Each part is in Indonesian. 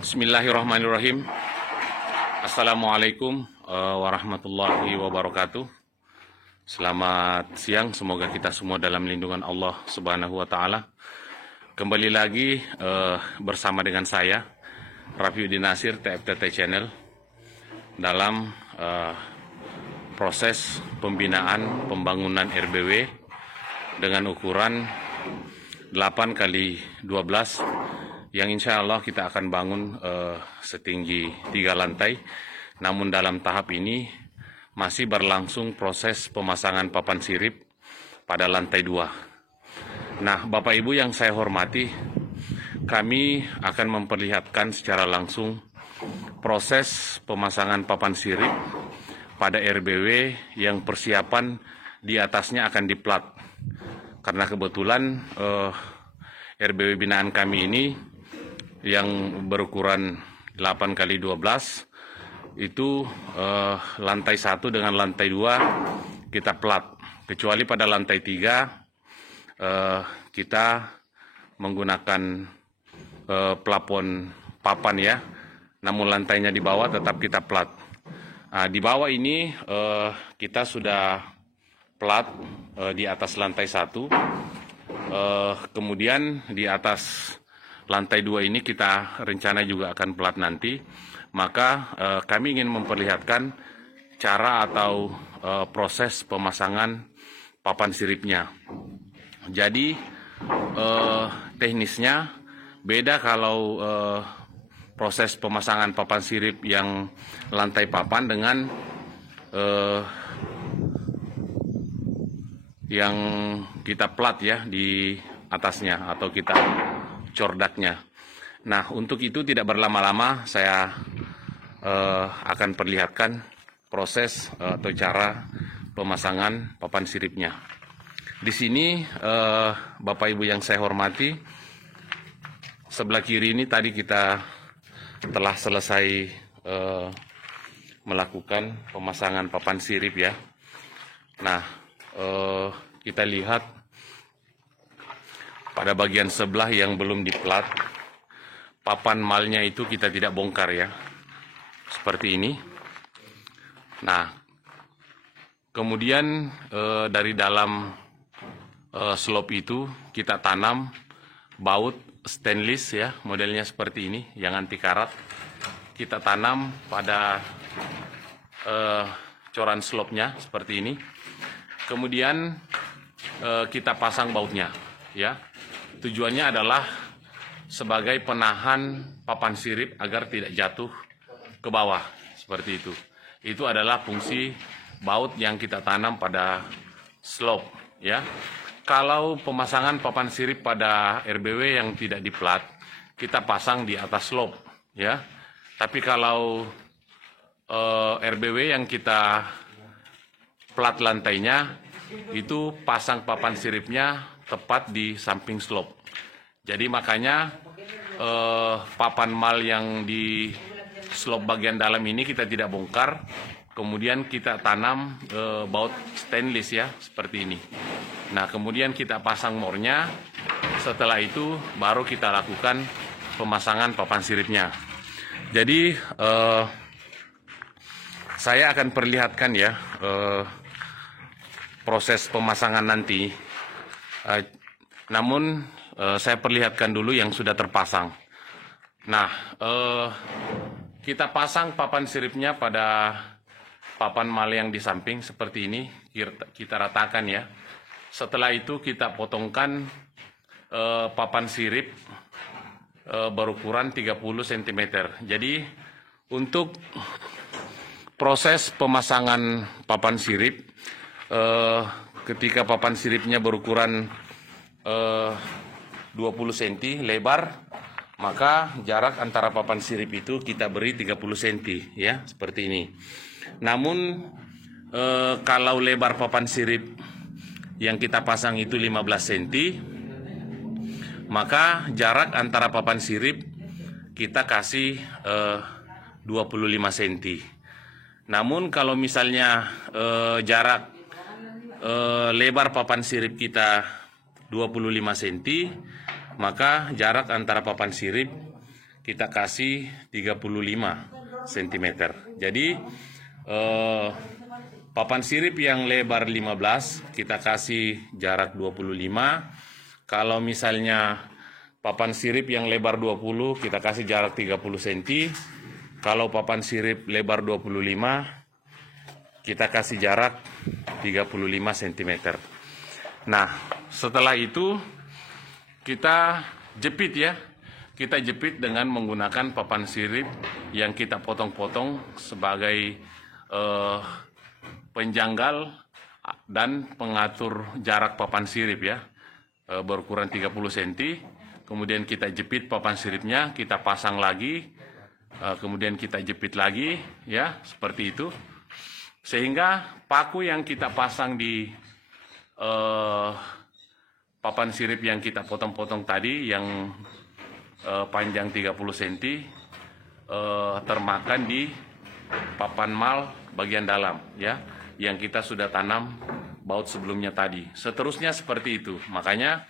Bismillahirrahmanirrahim. Assalamualaikum warahmatullahi wabarakatuh. Selamat siang, semoga kita semua dalam lindungan Allah Subhanahu wa Ta'ala. Kembali lagi bersama dengan saya, Rafiuddin Nasir, TFTT Channel, dalam proses pembinaan pembangunan RBW dengan ukuran 8x12 yang insya Allah kita akan bangun setinggi 3 lantai. Namun dalam tahap ini masih berlangsung proses pemasangan papan sirip pada lantai 2. Nah, Bapak Ibu yang saya hormati, kami akan memperlihatkan secara langsung proses pemasangan papan sirip pada RBW yang persiapan di atasnya akan diplat. Karena kebetulan RBW binaan kami ini yang berukuran 8x12 itu lantai 1 dengan lantai 2 kita plat. Kecuali pada lantai 3 kita menggunakan plafon papan ya. Namun lantainya di bawah tetap kita plat. Di bawah ini kita sudah plat di atas lantai 1. Kemudian di atas lantai 2 ini kita rencana juga akan plat nanti. Maka kami ingin memperlihatkan cara atau proses pemasangan papan siripnya. Jadi teknisnya beda kalau proses pemasangan papan sirip yang lantai papan dengan yang kita plat ya di atasnya atau kita cordaknya. Nah, untuk itu tidak berlama-lama saya akan perlihatkan proses atau cara pemasangan papan siripnya. Di sini Bapak Ibu yang saya hormati, sebelah kiri ini tadi kita telah selesai melakukan pemasangan papan sirip ya. Nah, kita lihat pada bagian sebelah yang belum diplat, papan malnya itu kita tidak bongkar ya, seperti ini. Nah, kemudian dari dalam slop itu kita tanam baut stainless ya, modelnya seperti ini, yang anti karat. Kita tanam pada coran slopnya seperti ini. Kemudian kita pasang bautnya ya. Tujuannya adalah sebagai penahan papan sirip agar tidak jatuh ke bawah, seperti itu. Itu adalah fungsi baut yang kita tanam pada slop ya. Kalau pemasangan papan sirip pada RBW yang tidak diplat, kita pasang di atas slop ya. Tapi kalau RBW yang kita plat lantainya, itu pasang papan siripnya tepat di samping slop. Jadi makanya papan mal yang di slop bagian dalam ini kita tidak bongkar. Kemudian kita tanam baut stainless ya, seperti ini. Nah, kemudian kita pasang mornya. Setelah itu baru kita lakukan pemasangan papan siripnya. Jadi saya akan perlihatkan ya proses pemasangan nanti. Namun saya perlihatkan dulu yang sudah terpasang. Nah, kita pasang papan siripnya pada papan mal yang di samping seperti ini. Kita ratakan ya. Setelah itu kita potongkan papan sirip berukuran 30 cm. Jadi untuk proses pemasangan papan sirip, ketika papan siripnya berukuran 20 cm lebar, maka jarak antara papan sirip itu kita beri 30 cm ya, seperti ini. Namun kalau lebar papan sirip yang kita pasang itu 15 cm, maka jarak antara papan sirip kita kasih 25 cm. Namun kalau misalnya jarak lebar papan sirip kita 25 cm, maka jarak antara papan sirip kita kasih 35 cm. Jadi papan sirip yang lebar 15 kita kasih jarak 25. Kalau misalnya papan sirip yang lebar 20 kita kasih jarak 30 cm. Kalau papan sirip lebar 25 kita kasih jarak 35 cm. Nah, setelah itu kita jepit ya. Kita jepit dengan menggunakan papan sirip yang kita potong-potong sebagai penjanggal dan pengatur jarak papan sirip ya, berukuran 30 cm. Kemudian kita jepit papan siripnya, kita pasang lagi, kemudian kita jepit lagi ya, seperti itu. Sehingga paku yang kita pasang di papan sirip yang kita potong-potong tadi yang panjang 30 cm termakan di papan mal bagian dalam ya, yang kita sudah tanam baut sebelumnya tadi. Seterusnya seperti itu. Makanya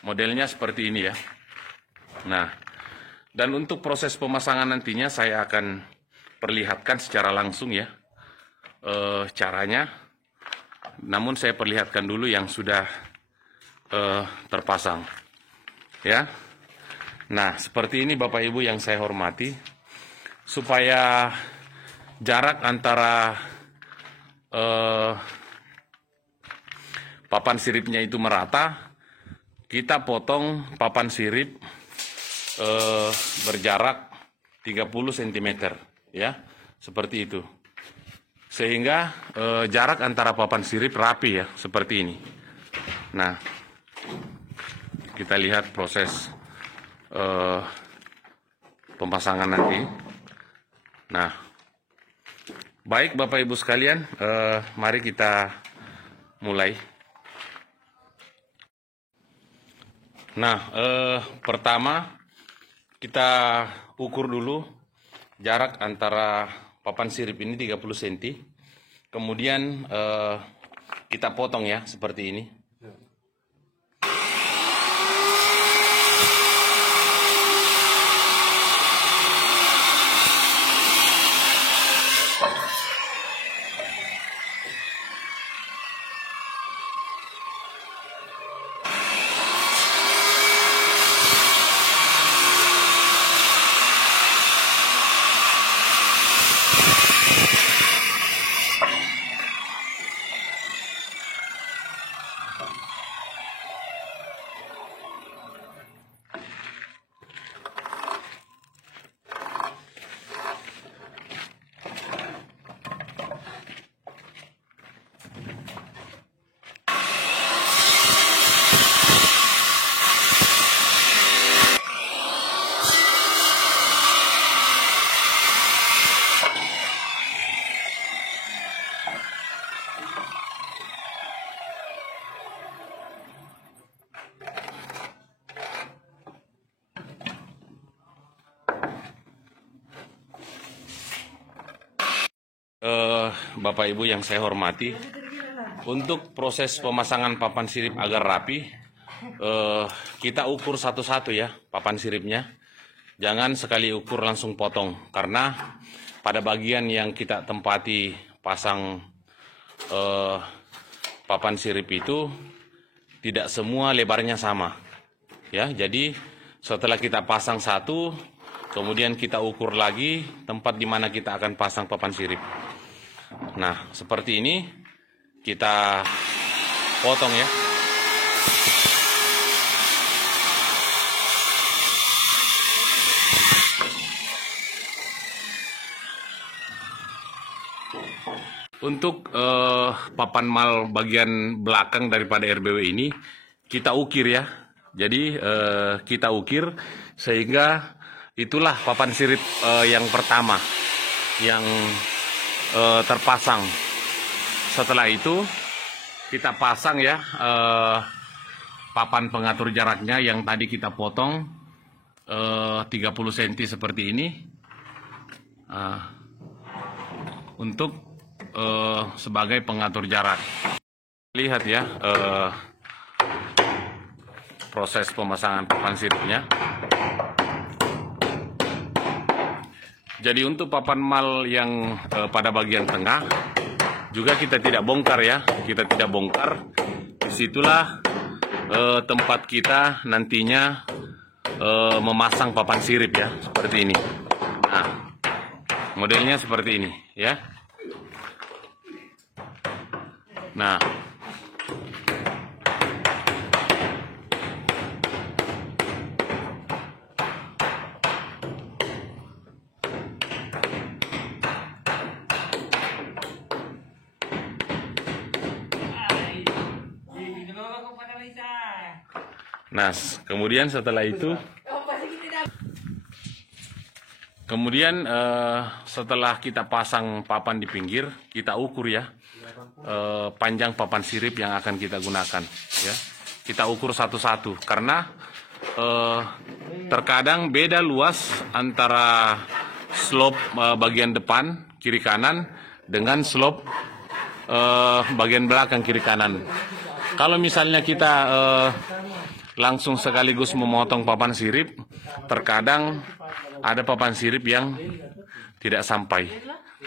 modelnya seperti ini ya. Nah, dan untuk proses pemasangan nantinya saya akan perlihatkan secara langsung ya caranya. Namun saya perlihatkan dulu yang sudah terpasang ya. Nah, seperti ini Bapak Ibu yang saya hormati, supaya jarak antara papan siripnya itu merata, kita potong papan sirip berjarak 30 cm ya, seperti itu. Sehingga jarak antara papan sirip rapi ya, seperti ini. Nah, kita lihat proses pemasangan nanti. Nah, baik Bapak Ibu sekalian, mari kita mulai. Nah, pertama kita ukur dulu jarak antara papan sirip ini 30 cm. Kemudian kita potong ya, seperti ini. Bapak Ibu yang saya hormati, untuk proses pemasangan papan sirip agar rapi, kita ukur satu-satu ya papan siripnya. Jangan sekali ukur langsung potong, karena pada bagian yang kita tempati pasang papan sirip itu tidak semua lebarnya sama ya. Jadi setelah kita pasang satu, kemudian kita ukur lagi tempat di mana kita akan pasang papan sirip. Nah, seperti ini kita potong ya. Untuk papan mal bagian belakang daripada RBW ini kita ukir ya. Jadi kita ukir sehingga itulah papan sirip yang pertama yang terpasang. Setelah itu kita pasang ya papan pengatur jaraknya yang tadi kita potong 30 cm seperti ini untuk sebagai pengatur jarak. Lihat ya proses pemasangan papan siripnya. Jadi untuk papan mal yang pada bagian tengah juga kita tidak bongkar ya, kita tidak bongkar. Disitulah tempat kita nantinya memasang papan sirip ya, seperti ini. Nah, modelnya seperti ini ya. Nah, nah, kemudian setelah itu, setelah kita pasang papan di pinggir, kita ukur ya panjang papan sirip yang akan kita gunakan. Ya, kita ukur satu-satu karena terkadang beda luas antara slope bagian depan kiri kanan dengan slope bagian belakang kiri kanan. Kalau misalnya kita langsung sekaligus memotong papan sirip, terkadang ada papan sirip yang tidak sampai.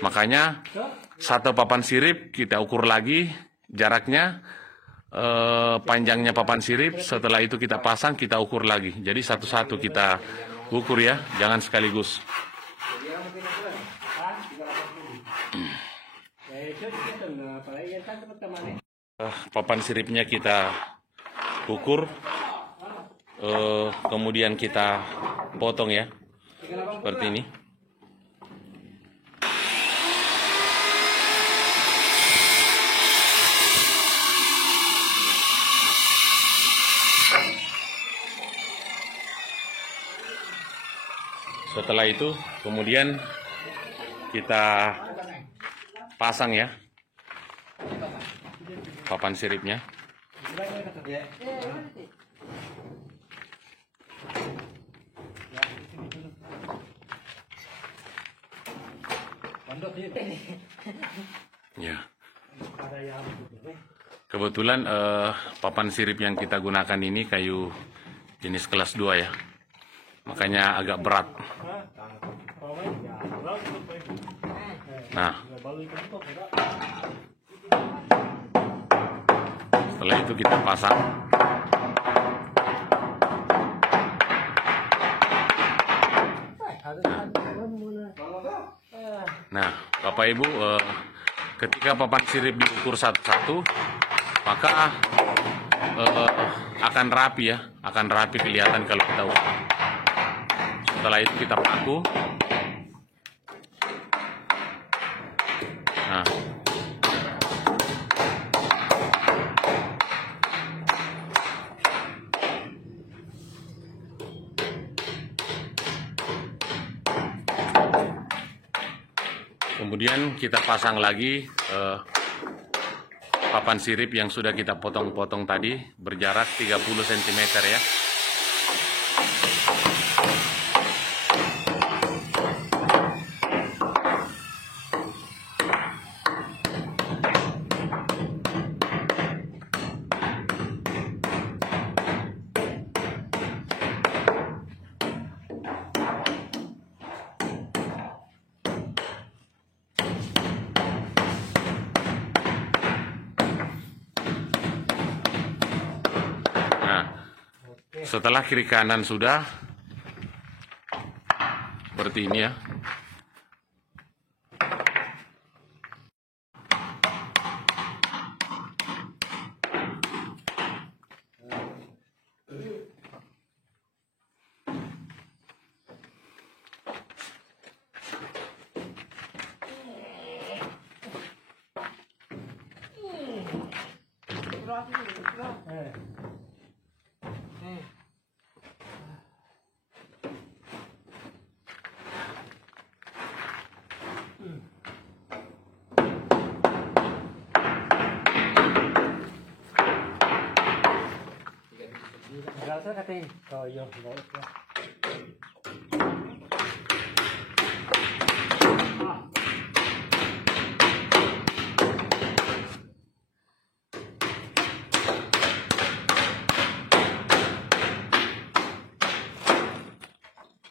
Makanya satu papan sirip kita ukur lagi jaraknya, panjangnya papan sirip. Setelah itu kita pasang, kita ukur lagi. Jadi satu-satu kita ukur ya, jangan sekaligus. Papan siripnya kita ukur, kemudian kita potong ya, seperti ini. Setelah itu kemudian kita pasang ya papan siripnya. Ya. Kebetulan papan sirip yang kita gunakan ini kayu jenis kelas 2 ya. Makanya agak berat. Nah, setelah itu kita pasang. Nah, Bapak Ibu, ketika papan sirip diukur satu-satu, maka akan rapi ya, akan rapi kelihatan kalau kita ukur. Setelah itu kita paku. Nah, kemudian kita pasang lagi papan sirip yang sudah kita potong-potong tadi berjarak 30 cm ya. Setelah kiri kanan sudah seperti ini ya.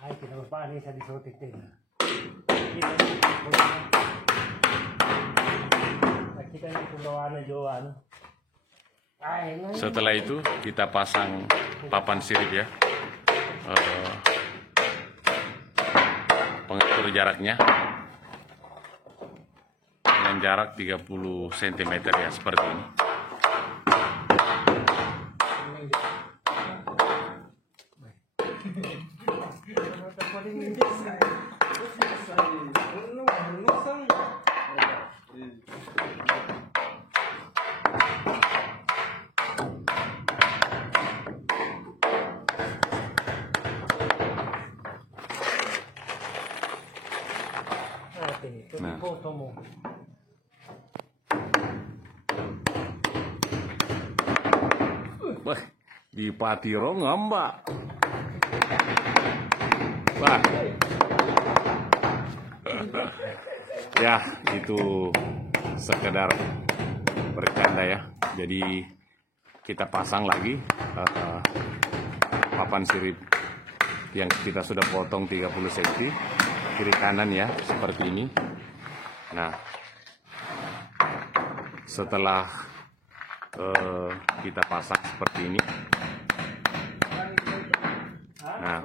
Ay, que nos va a esa discoteca. Setelah itu kita pasang papan sirip ya, pengatur jaraknya dengan jarak 30 cm ya, seperti ini. Nah, wah, di Patiro ngambak. Wah, ya itu sekedar bercanda ya. Jadi kita pasang lagi papan sirip yang kita sudah potong 30 cm kiri kanan ya, seperti ini. Nah, setelah kita pasang seperti ini, nah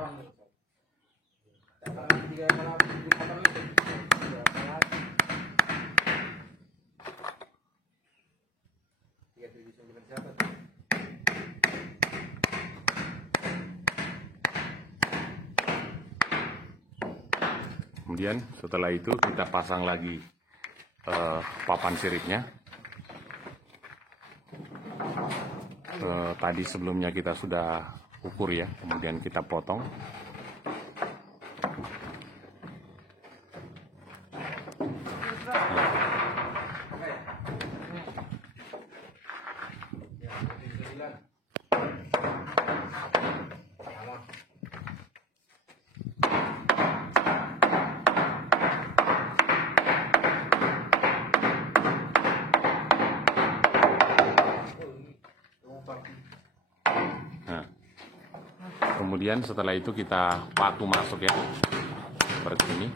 kemudian setelah itu kita pasang lagi papan siripnya. Tadi sebelumnya kita sudah ukur ya, kemudian kita potong. Nah, kemudian setelah itu kita paku masuk ya, seperti ini.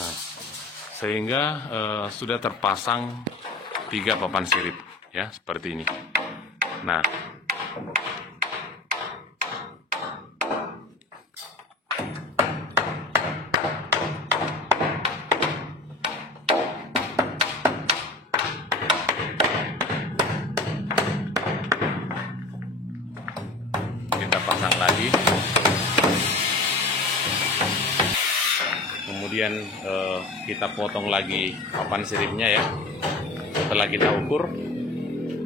Nah, sehingga sudah terpasang 3 papan sirip ya, seperti ini. Nah, kita pasang lagi. Kemudian kita potong lagi papan siripnya ya. Setelah kita ukur,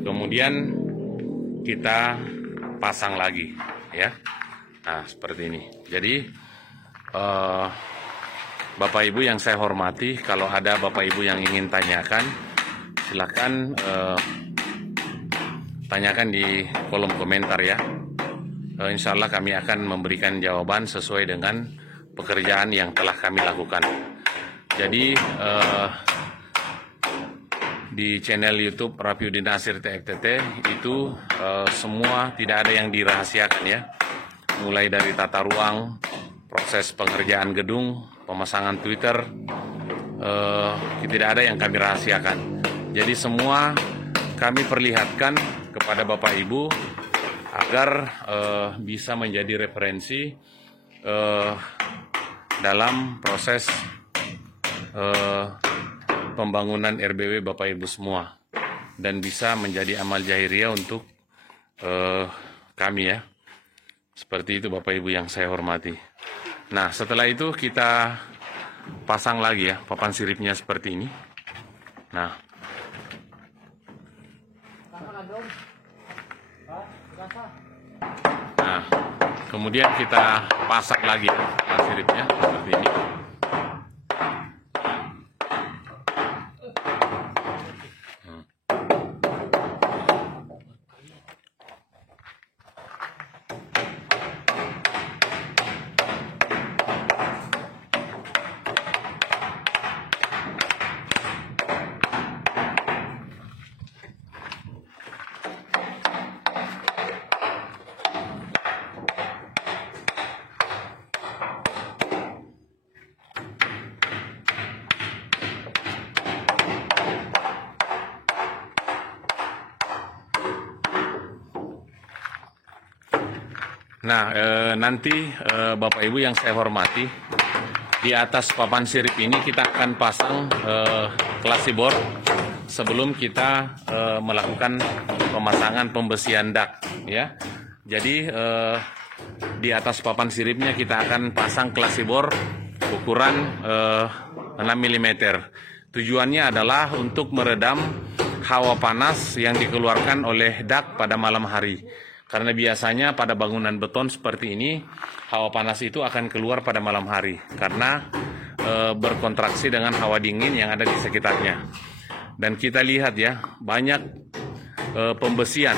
kemudian kita pasang lagi ya. Nah, seperti ini. Jadi Bapak Ibu yang saya hormati, kalau ada Bapak Ibu yang ingin tanyakan, silakan tanyakan di kolom komentar ya. Insya Allah kami akan memberikan jawaban sesuai dengan pekerjaan yang telah kami lakukan. Jadi di channel YouTube Rafiuddin Nasir TFTT itu semua tidak ada yang dirahasiakan ya. Mulai dari tata ruang, proses pengerjaan gedung, pemasangan Twitter, tidak ada yang kami rahasiakan. Jadi semua kami perlihatkan kepada Bapak Ibu agar bisa menjadi referensi dalam proses pembangunan RBW Bapak Ibu semua, dan bisa menjadi amal jahiriah untuk kami ya. Seperti itu Bapak Ibu yang saya hormati. Nah, setelah itu kita pasang lagi ya papan siripnya seperti ini. Nah, kemudian kita pasang lagi papan siripnya seperti ini. Nah, nanti Bapak Ibu yang saya hormati, di atas papan sirip ini kita akan pasang klasibor sebelum kita melakukan pemasangan pembesian dak, ya. Jadi di atas papan siripnya kita akan pasang klasibor ukuran 6 mm. Tujuannya adalah untuk meredam hawa panas yang dikeluarkan oleh dak pada malam hari. Karena biasanya pada bangunan beton seperti ini, hawa panas itu akan keluar pada malam hari karena berkontraksi dengan hawa dingin yang ada di sekitarnya. Dan kita lihat ya, banyak pembesian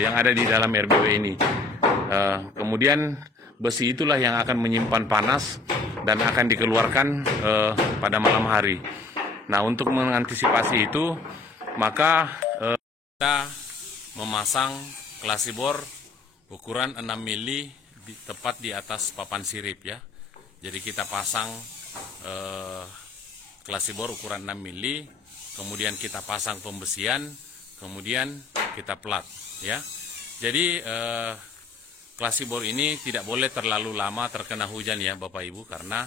yang ada di dalam RBW ini. Kemudian besi itulah yang akan menyimpan panas dan akan dikeluarkan pada malam hari. Nah, untuk mengantisipasi itu, maka kita memasang klasibor ukuran 6 mili tepat di atas papan sirip ya. Jadi kita pasang klasibor ukuran 6 mili, kemudian kita pasang pembesian, kemudian kita plat ya. Jadi klasibor ini tidak boleh terlalu lama terkena hujan ya Bapak Ibu, karena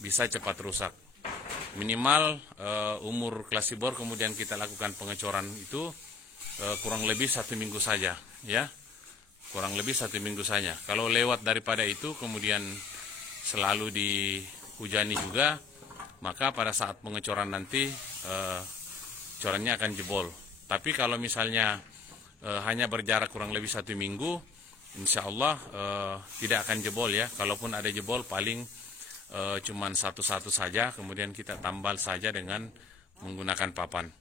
bisa cepat rusak. Minimal umur klasibor kemudian kita lakukan pengecoran itu kurang lebih 1 minggu saja ya, kurang lebih 1 minggu saja. Kalau lewat daripada itu kemudian selalu dihujani juga, maka pada saat pengecoran nanti corannya akan jebol. Tapi kalau misalnya hanya berjarak kurang lebih 1 minggu, insya Allah tidak akan jebol ya. Kalaupun ada jebol paling cuman satu-satu saja, kemudian kita tambal saja dengan menggunakan papan.